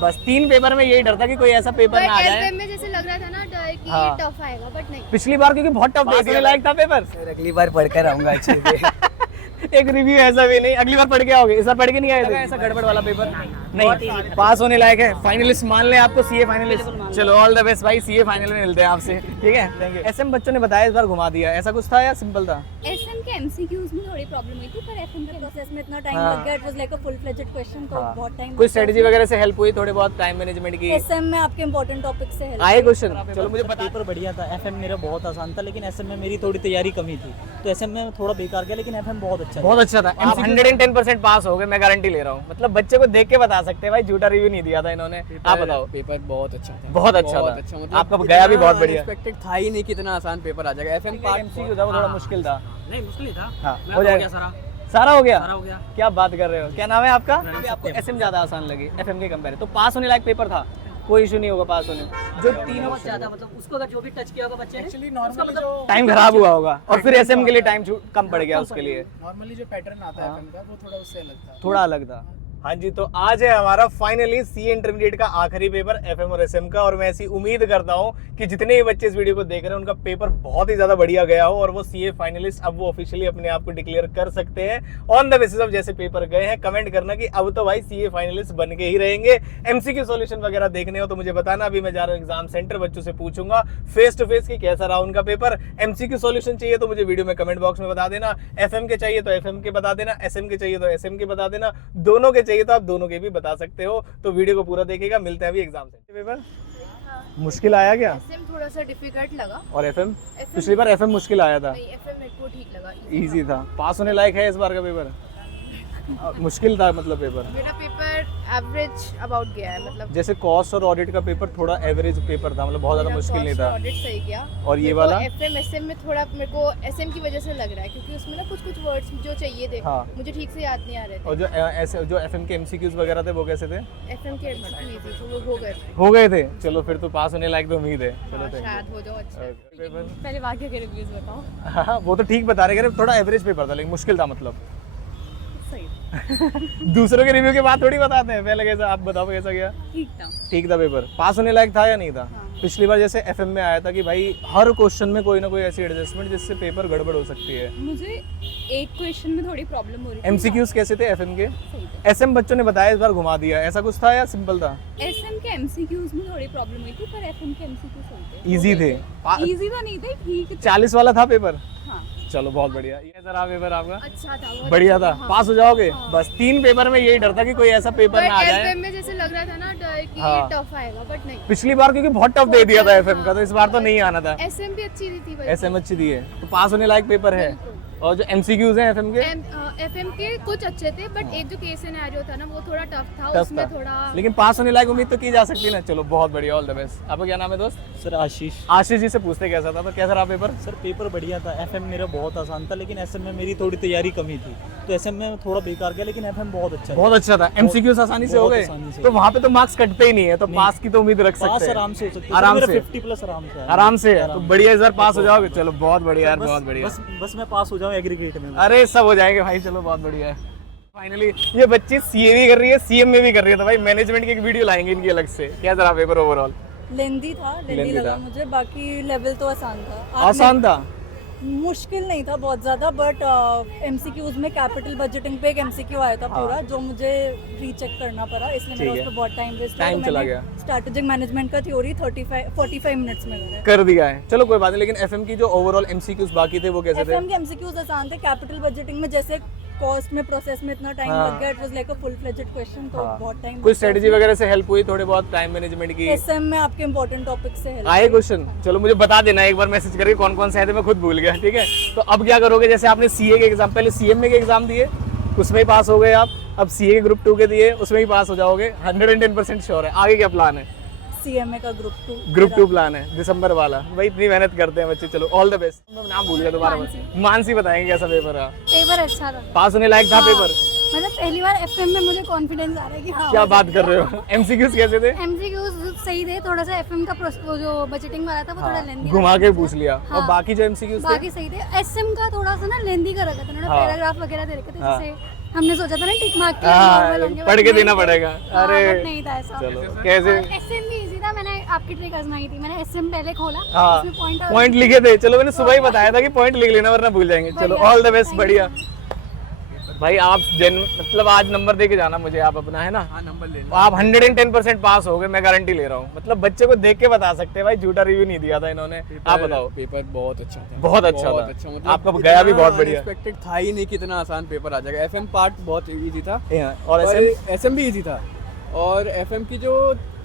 बस 3 पेपर में यही डर था कि कोई ऐसा पेपर ना आ जाए। एसएम में जैसे लग रहा था ना कि ये टफ आएगा, बट नहीं। पिछली बार क्योंकि बहुत टफ देखने लायक था पेपर। सर अगली बार पढ़कर आऊंगा अच्छे से। एक रिव्यू ऐसा भी नहीं, अगली बार पढ़ के आओगे, इस बार पढ़ के नहीं आए थे। ऐसा गड़बड़ वाला पेपर नहीं, पास होने लायक है। फाइनलिस्ट मान ले आपको, सीए फाइनलिस्ट। चलो ऑल द बेस्ट भाई, सीए फाइनल में मिलते हैं आपसे, ठीक है। Thank you. एसएम बच्चों ने बताया इस बार घुमा दिया, ऐसा कुछ था या सिंपल था? एसएम के एमसीक्यूज में थोड़ी प्रॉब्लम हुई थी, पर एफएम के प्रोसेस में इतना टाइम लग गया। It was like a full fledged question, तो बहुत टाइम। कोई स्ट्रेटजी वगैरह से हेल्प हुई थोड़ी बहुत, टाइम मैनेजमेंट की? एसएम में आपके इंपॉर्टेंट टॉपिक से हेल्प आए क्वेश्चन? चलो मुझे बता। पेपर बढ़िया था, एफएम मेरा बहुत आसान था, लेकिन एसएम में मेरी थोड़ी तैयारी कमी थी, तो एसएम में थोड़ा बेकार गया, लेकिन एफएम बहुत अच्छा बहुत अच्छा था। आप 110% पास हो गए, मैं गारंटी ले रहा हूँ। मतलब बच्चे को देख के बता सकते हैं भाई, झूठा रिव्यू नहीं दिया था इन्होंने। आप बताओ। पेपर बहुत अच्छा था, बहुत अच्छा था। मतलब आपका गया भी बहुत बढ़िया। एक्सपेक्टेड था ही नहीं कितना आसान पेपर आ जाएगा। एफएम पार्ट एमसीक्यू था वो थोड़ा मुश्किल था। नहीं मुश्किल था। हाँ, हो जाएगा। सारा हो गया। क्या बात कर रहे हो? क्या नाम है आपका? आपको एसएम ज्यादा आसान लगी एफएम के कंपेयर, तो पास होने लायक पेपर था, कोई इशू नहीं होगा पास होने। जो तीनों बहुत ज्यादा, मतलब उसको अगर जो भी टच किया होगा बच्चे ने, एक्चुअली नॉर्मली जो टाइम खराब हुआ होगा, और फिर एसएम के लिए टाइम कम पड़ गया उसके लिए। नॉर्मली जो पैटर्न आता है एफएम का, वो थोड़ा उससे अलग था। थोड़ा अलग था। हाँ जी, तो आज है हमारा फाइनली सीए इंटरमीडिएट का आखिरी पेपर एफएम और एसएम का, और मैं ऐसी उम्मीद करता हूँ कि जितने भी बच्चे इस वीडियो को देख रहे हैं उनका पेपर बहुत ही ज्यादा बढ़िया गया हो, और वो सीए फाइनलिस्ट अब वो ऑफिशियली अपने आप को डिक्लेयर कर सकते हैं ऑन द बेसिस ऑफ जैसे पेपर गए हैं। कमेंट करना कि अब तो भाई सीए फाइनलिस्ट बन के ही रहेंगे। एमसीक्यू सॉल्यूशन वगैरह देखने हो तो मुझे बताना, अभी मैं जा रहा हूँ एग्जाम सेंटर, बच्चों से पूछूंगा फेस टू फेस कि कैसा रहा उनका पेपर। एमसीक्यू सॉल्यूशन चाहिए तो मुझे वीडियो में कमेंट बॉक्स में बता देना, एफएम के चाहिए तो एफएम के बता देना, एसएम के चाहिए तो एसएम के बता देना, दोनों के चाहिए तो आप दोनों के भी बता सकते हो। तो वीडियो को पूरा देखिएगा, मिलते हैं अभी एग्जाम से। पेपर मुश्किल आया क्या? एसएम थोड़ा सा डिफिकल्ट लगा, और एफएम? पिछली बार एफएम मुश्किल आया था, नहीं एफएम मेरे को ठीक लगा, इजी था। पास होने लायक है इस बार का पेपर? मुश्किल था मतलब पेपर? मेरा पेपर एवरेज अबाउट गया है, मतलब जैसे कॉस्ट और ऑडिट का पेपर थोड़ा एवरेज पेपर था, मतलब बहुत ज्यादा मुश्किल नहीं था। ऑडिट सही गया। और ये वाला एफएम एसएम में थोड़ा मेरे को एसएम की वजह से लग रहा है, क्योंकि उसमें ना कुछ वर्ड्स जो चाहिए थे मुझे ठीक से याद नहीं आ रहे थे। और जो एफएम के एमसीक्यूज वगैरह थे वो कैसे थे? एफएम के एमसीक्यू थे तो वो हो गए थे। चलो फिर तो पास होने लायक तो उम्मीद है। चलो शायद हो जाओ। अच्छा पहले बाकी के रिव्यूज बताओ। हाँ वो तो ठीक बता रहे, थोड़ा एवरेज पेपर था लेकिन मुश्किल था मतलब। दूसरों के रिव्यू के बाद थोड़ी बताते हैं, पहले कैसा आप बताओ कैसा गया? ठीक था पेपर। पास होने लायक था या नहीं था? पिछली बार जैसे एफएम में आया था कि भाई हर क्वेश्चन में कोई ना कोई ऐसी एडजस्टमेंट जिससे पेपर गड़बड़ हो सकती है। मुझे एक क्वेश्चन में थोड़ी प्रॉब्लम हो रही थी। एमसीक्यूज कैसे थे एफएम के? एसएम बच्चों ने बताया इस बार घुमा दिया, ऐसा कुछ था या सिंपल था? एसएम के एमसीक्यूज में थोड़ी प्रॉब्लम हुई थी, पर एफएम के एमसीक्यू सही थे। इजी थे? इजी तो नहीं थे, ठीक थे। 40 वाला था पेपर? हाँ। चलो बहुत बढ़िया। ये सर आप पेपर आपका अच्छा था, बढ़िया था, पास हो जाओगे। बस 3 पेपर में यही डर था कि कोई ऐसा पेपर ना आ जाए। एसएम में जैसे लग रहा था ना कि ये टफ आएगा, बट नहीं। पिछली बार क्योंकि बहुत टफ दे दिया था एफएम का, तो इस बार तो नहीं आना था। एसएम भी अच्छी थी भाई, एसएम अच्छी दी है तो पास होने लायक पेपर है। और जो एमसीक्यूज हैं एफएम के, एफएम के कुछ अच्छे थे, बट एक जो केस सिनेरियो था ना वो थोड़ा टफ था, उसमें थोड़ा, लेकिन पास होने लायक उम्मीद तो की जा सकती है ना। चलो बहुत बढ़िया, ऑल द बेस्ट। आपका क्या नाम है दोस्त? सर आशीष। आशीष जी से पूछते कैसा था, तो कैसा रहा पेपर? सर पेपर बढ़िया था, एफएम मेरा बहुत आसान था, लेकिन एसएम में मेरी थोड़ी तैयारी कमी थी, तो एसएम में थोड़ा बेकार गया, लेकिन एफएम बहुत अच्छा बहुत अच्छा था। एमसीक्यूज आसानी से हो गए, तो वहाँ पे तो मार्क्स कटते ही नहीं है, तो पास की तो उम्मीद रख सकते हैं। आराम से हो सकती है, आराम से 50+ आराम से। तो बढ़िया, इस बार पास हो जाओगे। चलो बहुत बढ़िया यार, बहुत बढ़िया। बस मैं पास हो जाऊँ एग्रीगेट में। अरे सब हो जाएंगे भाई, चलो बहुत बढ़िया है। फाइनली ये बच्ची सीए भी कर रही है, सीएम में भी कर रही है, तो भाई मैनेजमेंट की एक वीडियो लाएंगे इनकी अलग से। क्या रहा पेपर ओवरऑल? लेंदी लगा मुझे, बाकी लेवल तो आसान था। आसान था? मुश्किल नहीं था बहुत ज्यादा, बट एमसीक्यूज में कैपिटल बजटिंग पे एक एमसीक्यू आया था पूरा, जो मुझे रीचेक करना पड़ा, इसलिए मेरा उस पर बहुत टाइम वेस्ट टाइम चला गया। स्ट्रैटेजिक मैनेजमेंट का थ्योरी 45 मिनट्स में कर दिया है। चलो कोई बात नहीं, लेकिन एफएम की जो ओवरऑल एमसीक्यूज बाकी थे वो कैसे थे? एफएम के एमसीक्यूज आसान थे। कैपिटल बजटिंग में जैसे कॉस्ट में प्रोसेस में इतना टाइम लग गया, it was like a full fledged question, तो बहुत टाइम। कोई स्ट्रेटजी वगैरह से हेल्प हुई थोड़े बहुत, टाइम मैनेजमेंट की? एसएम में आपके इंपॉर्टेंट टॉपिक से हेल्प आए क्वेश्चन? चलो मुझे बता देना एक बार मैसेज करके कौन कौन से आए थे, मैं खुद भूल गया। ठीक है, तो अब क्या करोगे? जैसे आपने सीए के एग्जाम, पहले सीएम में के एग्जाम दिए, उसमें ही पास हो गए आप, अब सीए के ग्रुप 2 के दिए, उसमें ही पास हो जाओगे। 110% श्योर है। आगे क्या प्लान है? सीएमए का ग्रुप 2 प्लान है, दिसंबर वाला। भाई इतनी मेहनत करते हैं बच्चे। चलो ऑल द बेस्ट। नाम भूल गया दोबारा। मानसी बताएंगे कैसा पेपर रहा? पेपर अच्छा था, पास होने लायक था पेपर? मतलब पहली बार एफएम में मुझे कॉन्फिडेंस आ रहा है कि हाँ। क्या बात कर रहे हो? एमसीक्यूज कैसे थे? एमसीक्यूज सही थे, थोड़ा सा एफएम का वो जो बजटिंग वाला था वो थोड़ा लेंदी घुमा के पूछ लिया। और बाकी जो एमसीक्यूज थे बाकी सही थे। एसएम का थोड़ा सा ना लेंदी कर रखा था, उन्होंने पैराग्राफ वगैरह दे रखे थे, जैसे हमने सोचा था ना टिक मार्क के हाँ, normal होंगे, पढ़ but के नहीं देना थे। पड़ेगा। हाँ, अरे but नहीं था ऐसा। चलो कैसे एसएम भी इजी था, मैंने आपकी ट्रिक आजमाई थी, मैंने एसएम पहले खोला, हाँ उसमें पॉइंट लिखे थे। चलो मैंने सुबह ही बताया था कि पॉइंट लिख लेना वरना भूल जाएंगे। चलो ऑल द बेस्ट, बढ़िया भाई। आप मतलब आज नंबर दे के जाना मुझे, आप अपना है ना। हाँ नंबर ले आप 110% पास हो गए, मैं गारंटी ले रहा हूँ। मतलब बच्चे को देख के बता सकते हैं भाई, झूठा रिव्यू नहीं दिया था इन्होंने। आप बताओ। पेपर बहुत अच्छा था, बहुत अच्छा था। मतलब आपका गया भी बहुत बढ़िया। एक्सपेक्टेड था ही नहीं कितना आसान पेपर आ जाएगा। एफएम पार्ट बहुत इजी था और ऐसे एसएम भी इजी था, और एफएम की जो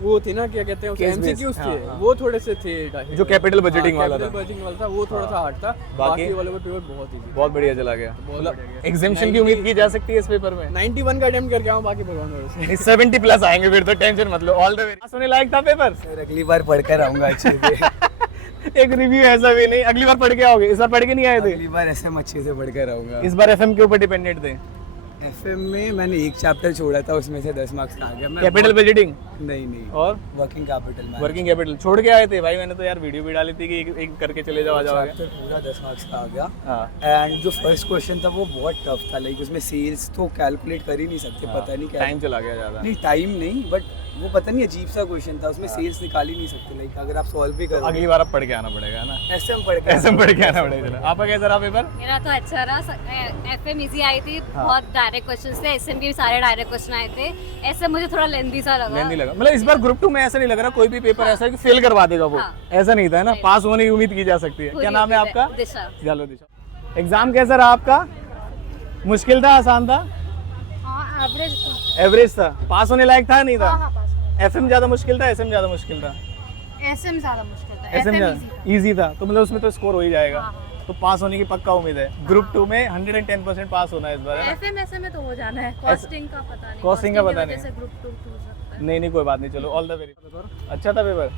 वो थी ना, क्या कहते हैं उसे, Case एमसीक्यूज based, थे, हाँ। वो थोड़े से थे जो कैपिटल बजटिंग वाला था, कैपिटल बजटिंग वाला था, वो थोड़ा सा हार्ड था। बाकी बाकी वाले पेपर बहुत इजी, बहुत बढ़िया चला गया। बहुत मतलब बढ़िया गया। एग्जामिनेशन की उम्मीद की जा सकती है इस पेपर में। 91 का अटेम्प्ट करके आऊँ, बाकी भगवान भरोसे। 70 प्लस आएंगे फिर तो, टेंशन मत लो। All the way. पास होने लायक था पेपर। अगली बार पढ़कर आऊंगा अच्छे से। एक रिव्यू ऐसा भी नहीं, अगली बार पढ़ के आओगे, इस बार पढ़ के नहीं आए थे। अगली बार एसएम अच्छे से पढ़कर आऊंगा। इस बार एफएम के ऊपर डिपेंडेंट थे। एफएम में मैंने एक चैप्टर छोड़ा था, उसमें से 10 मार्क्स आ गया। मैं कैपिटल बजटिंग नहीं और वर्किंग कैपिटल में वर्किंग कैपिटल छोड़ के आए थे भाई। मैंने तो यार वीडियो भी डाली थी कि एक करके चले जाओ, आ जाओगे। चैप्टर पूरा 10 मार्क्स का आ गया। हाँ एंड जो फर्स्ट क्वेश्चन था वो बहुत टफ था, लाइक उसमें सेल्स तो कैलकुलेट कर ही नहीं सकते, पता नहीं क्या टाइम चला गया ज्यादा। नहीं टाइम नहीं, बट वो पता नहीं अजीब सा क्वेश्चन था, उसमें सेल्स निकाल ही नहीं सकते, लाइक अगर आप सॉल्व भी करो। अगली बार अब पढ़ के आना पड़ेगा ना, एसएम पढ़ के एसएम पढ़ के आना पड़ेगा। चलो आपका कैसा रहा पेपर? मेरा तो अच्छा रहा, एफएम इजी आई थी, बहुत डायरेक्ट क्वेश्चंस थे, एसएम के भी सारे डायरेक्ट क्वेश्चन आए थे, एसएम मुझे थोड़ा लेंथी सा लगा। नहीं लगा, मतलब इस बार ग्रुप 2 में ऐसा नहीं लग रहा कोई भी पेपर ऐसा है कि फेल करवा देगा वो। हाँ। ऐसा नहीं था है ना, पास होने की उम्मीद की जा सकती है। क्या नाम है आपका? दिशा। चलो दिशा। एग्जाम कैसा रहा आपका? मुश्किल था, आसान था, हाँ एवरेज था। एवरेज था? पास होने लायक था नहीं हाँ था? हाँ पास। एफएम ज्यादा मुश्किल था, एसएम ज्यादा मुश्किल था? एसएम ज्यादा मुश्किल था, एसएम एफएम इजी था। इजी था, तो मतलब उसमें तो स्कोर हो ही जाएगा। हाँ। तो पास होने की पक्का उम्मीद है। ग्रुप 2 में 110% पास होना है इस बार, है ना? एफएम एसएम में तो हो जाना है, कॉस्टिंग का पता नहीं, Costing का पता की वजह नहीं। से ग्रुप 2 टूट सकता है। नहीं कोई बात नहीं। चलो ऑल द वेरी। अच्छा था पेपर?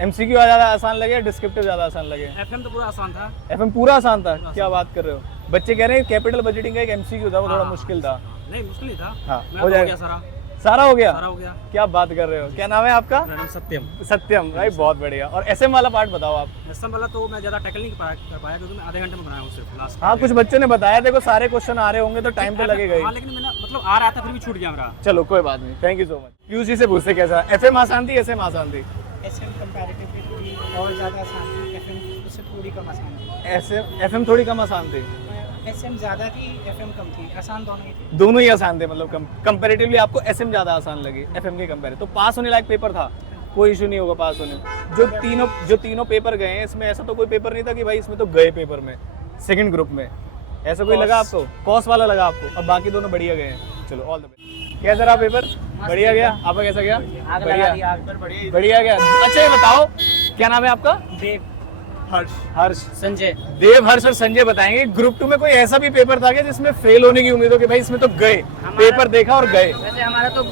एमसीक्यू ज्यादा आसान लगे या डिस्क्रिप्टिव ज्यादा आसान लगे? एफएम तो पूरा आसान था। एफएम पूरा आसान था? क्या बात कर रहे हो? बच्चे कह रहे हैं कैपिटल बजटिंग का एक एमसीक्यू था, वो थोड़ा मुश्किल था। नहीं मुश्किल ही था। हाँ मेरा हो तो जाएगा। सारा सारा हो गया? सारा हो गया। क्या बात कर रहे हो? क्या नाम है आपका? मेरा नाम सत्यम। सत्यम भाई, बहुत बढ़िया। और एसएम वाला पार्ट बताओ आप। एसएम वाला तो मैं ज्यादा टैकल नहीं कर पाया क्योंकि मैं आधे घंटे में बनाया हूँ सिर्फ लास्ट। हाँ कुछ बच्चों ने बताया, देखो सारे क्वेश्चन आ रहे होंगे तो टाइम तो लगेगा हाँ ही। लेकिन मैंने मतलब आ रहा था फिर भी छूट गया मेरा। चलो कोई बात नहीं, थैंक यू सो मच। यूजी से पूछते कैसा? एफएम आसान थी, एसएम आसान थी? एसएम कंपैरेटिवली थोड़ी और ज़्यादा आसान थी, एफएम उससे थोड़ी कम आसान थी। एफएम थोड़ी कम आसान थी? एसएम ज़्यादा थी, एफएम कम थी, आसान दोनों ही थी। दोनों ही आसान थे, मतलब कंपैरेटिवली आपको एसएम ज्यादा आसान लगी एफएम के कंपेयर। तो पास होने लायक पेपर था, कोई इशू नहीं होगा पास होने में। जो तीनों पेपर गए हैं इसमें ऐसा तो कोई पेपर नहीं था कि भाई इसमें तो गए पेपर में सेकंड ग्रुप में, ऐसा कोई लगा आपको? कॉस वाला लगा आपको? और बाकी दोनों बढ़िया गए हैं। चलो ऑल द बेस्ट। कैसा रहा पेपर? बढ़िया गया। आपका कैसा गया? बढ़िया बढ़िया गया। अच्छा ये बताओ क्या नाम है आपका? देव, हर्ष, संजय। देव, हर्ष और संजय बताएंगे ग्रुप 2 में कोई ऐसा भी पेपर था क्या जिसमें फेल होने की उम्मीद हो कि भाई इसमें तो गए, पेपर देखा और गए? वैसे हमारा तो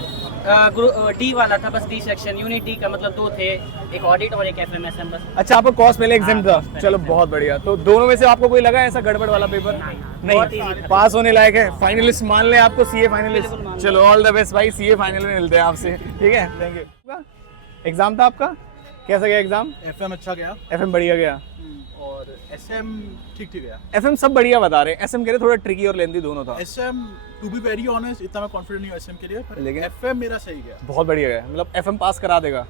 डी वाला था, बस डी सेक्शन, यूनिट डी का मतलब 2 थे, एक ऑडिट और एक एफएम एसएम बस। अच्छा आपको कॉस्ट पहले एग्जाम था? cost चलो बहुत बढ़िया। तो दोनों में से आपको कोई लगा ऐसा गड़बड़ वाला पेपर? नहीं, पास होने लायक है, फाइनलिस्ट मान ले आपको, सीए फाइनलिस्ट। चलो ऑल द बेस्ट भाई, सीए फाइनल में मिलते हैं आपसे, ठीक है? Thank you. एग्जाम था आपका, कैसा गया एग्जाम? एफएम अच्छा गया एफएम बढ़िया गया और एसएम ठीक गया। एफएम सब बढ़िया बता रहे हैं, एसएम कह रहे थोड़ा ट्रिकी और लेंदी दोनों था। एसएम टू बी वेरी ऑनेस्ट इतना मैं कॉन्फिडेंट नहीं हूँ एसएम के लिए, पर लेकिन एफएम मेरा सही गया। बहुत बढ़िया गया, मतलब एफएम पास करा देगा।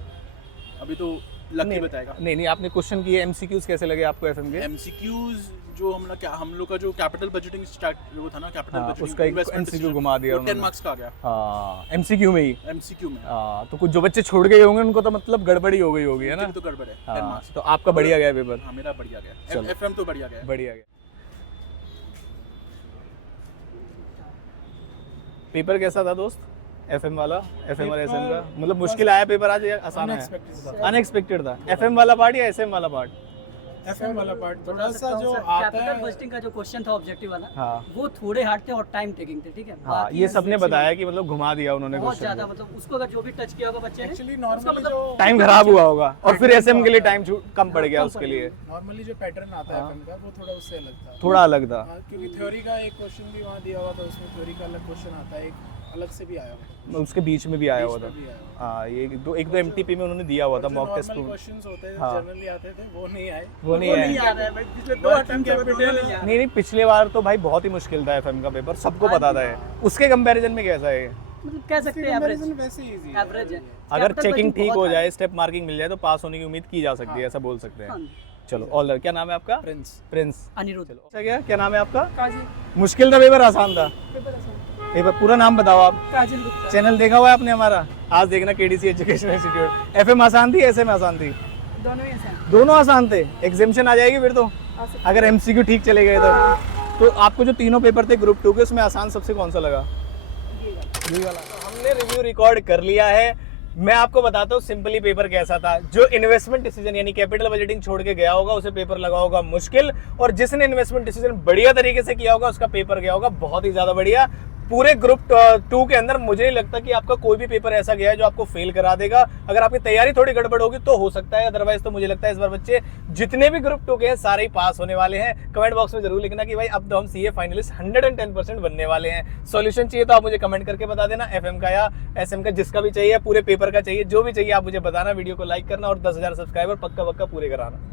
अभी तो लकी बताएगा। नहीं आपने क्वेश्चन किए, एमसीक्यूज कैसे लगे आपको एफएम के? एमसीक्यूज जो हम लोग का जो कैपिटल बजटिंग स्टार्ट वो था ना, कैपिटल हाँ, बजटिंग उसका एक एमसीक्यू घुमा दिया 10 मार्क्स का आ गया। हाँ एमसीक्यू में ही। एमसीक्यू में हाँ तो कुछ जो बच्चे छोड़ गए होंगे उनको तो मतलब गड़बड़ी हो गई होगी, है ना? तो गड़बड़ है। 10 हाँ, मार्क्स तो आपका बढ़िया गया पेपर? हाँ मेरा बढ़िया गया। चलो। एफएम तो बढ़िया गया। बढ़िया गया। पेपर कैसा था दोस्त? एफएम वाला, एफएम और एसएम का मतलब मुश्किल आया पेपर आज या आसान है? अनएक्सपेक्टेड था। एफएम वाला पार्ट या एसएम वाला पार्ट? एफएम वाला पार्ट थोड़ा सा जो आता कैपिटल है, बजटिंग का जो क्वेश्चन था ऑब्जेक्टिव वाला, हाँ वो थोड़े हार्ड थे और टाइम टेकिंग थे, ठीक है? हाँ बाकी ये सबने बताया कि मतलब घुमा दिया उन्होंने बहुत क्वेश्चन ज्यादा, मतलब उसको अगर जो भी टच किया होगा बच्चे ने, एक्चुअली उसका नॉर्मली मतलब जो टाइम खराब हुआ होगा और फिर एसएम के लिए टाइम कम पड़ गया उसके लिए, नॉर्मली जो पैटर्न आता है एफएम का वो थोड़ा उससे अलग था। थोड़ा अलग था। क्योंकि थ्योरी का एक क्वेश्चन भी वहाँ दिया हुआ था, उसमें थ्योरी का अलग क्वेश्चन आता है, एक अलग से भी आया हुआ उसके बीच में भी आया हुआ था। भी आया हुआ। हाँ, ये एक दो एमटीपी में उन्होंने दिया हुआ था जो मॉक टेस्ट नॉर्मल में। क्वेश्चंस होते हैं हाँ। जनरली आते थे वो नहीं आए। वो नहीं आए। आ रहा है भाई, पिछले 2 अटेम्प्ट के पेपर नहीं आए। नहीं, पिछले बार तो भाई बहुत ही मुश्किल था एफएम का पेपर, सबको पता था ये। उसके कंपैरिजन में कैसा है ये? मतलब कह सकते हैं एवरेज कंपैरिजन वैसे ही इजी एवरेज है। अगर Capital चेकिंग budgeting ठीक हो बहुत जाए, स्टेप मार्किंग मिल जाए तो पास होने की उम्मीद की जा सकती है, ऐसा बोल सकते हाँ हैं। जी। चलो ऑल, क्या नाम है आपका? प्रिंस। प्रिंस। अनिरुद्ध। चलो अच्छा, क्या नाम है आपका? काजल। मुश्किल था पेपर, आसान था? पेपर पूरा नाम बताओ आप। काजल गुप्ता। चैनल देखा हुआ है आपने हमारा? आज देखना केडीसी एजुकेशन इंस्टीट्यूट। एफएम आसान थी, एसएम आसान थी? दोनों ही आसान। दोनों आसान थे। एग्जामिशन आ जाएगी फिर तो, अगर एमसीक्यू ठीक चले गए तो आपको जो तीनों पेपर थे ग्रुप 2 के, उसमें आसान सबसे कौन सा लगा? यही वाला। तो हमने रिव्यू रिकॉर्ड कर लिया है। मैं आपको बताता हूँ सिंपली पेपर कैसा था। जो इन्वेस्टमेंट डिसीजन यानी कैपिटल बजटिंग छोड़ के गया होगा उसे पेपर लगा होगा मुश्किल, और जिसने इन्वेस्टमेंट डिसीजन बढ़िया तरीके से किया होगा उसका पेपर गया होगा बहुत ही ज्यादा बढ़िया। पूरे ग्रुप 2 के अंदर मुझे नहीं लगता कि आपका कोई भी पेपर ऐसा गया है जो आपको फेल करा देगा। अगर आपकी तैयारी थोड़ी गड़बड़ होगी तो हो सकता है, अदरवाइज तो मुझे लगता है इस बार बच्चे जितने भी ग्रुप 2 के हैं सारे ही पास होने वाले हैं। कमेंट बॉक्स में जरूर लिखना कि भाई अब तो हम सीए फाइनलिस्ट 110% बनने वाले हैं। सॉल्यूशन चाहिए तो आप मुझे कमेंट करके बता देना, एफएम का या एसएम का, जिसका भी चाहिए, पूरे पेपर का चाहिए, जो भी चाहिए आप मुझे बताना। वीडियो को लाइक करना और 10,000 सब्सक्राइबर पक्का पूरे कराना।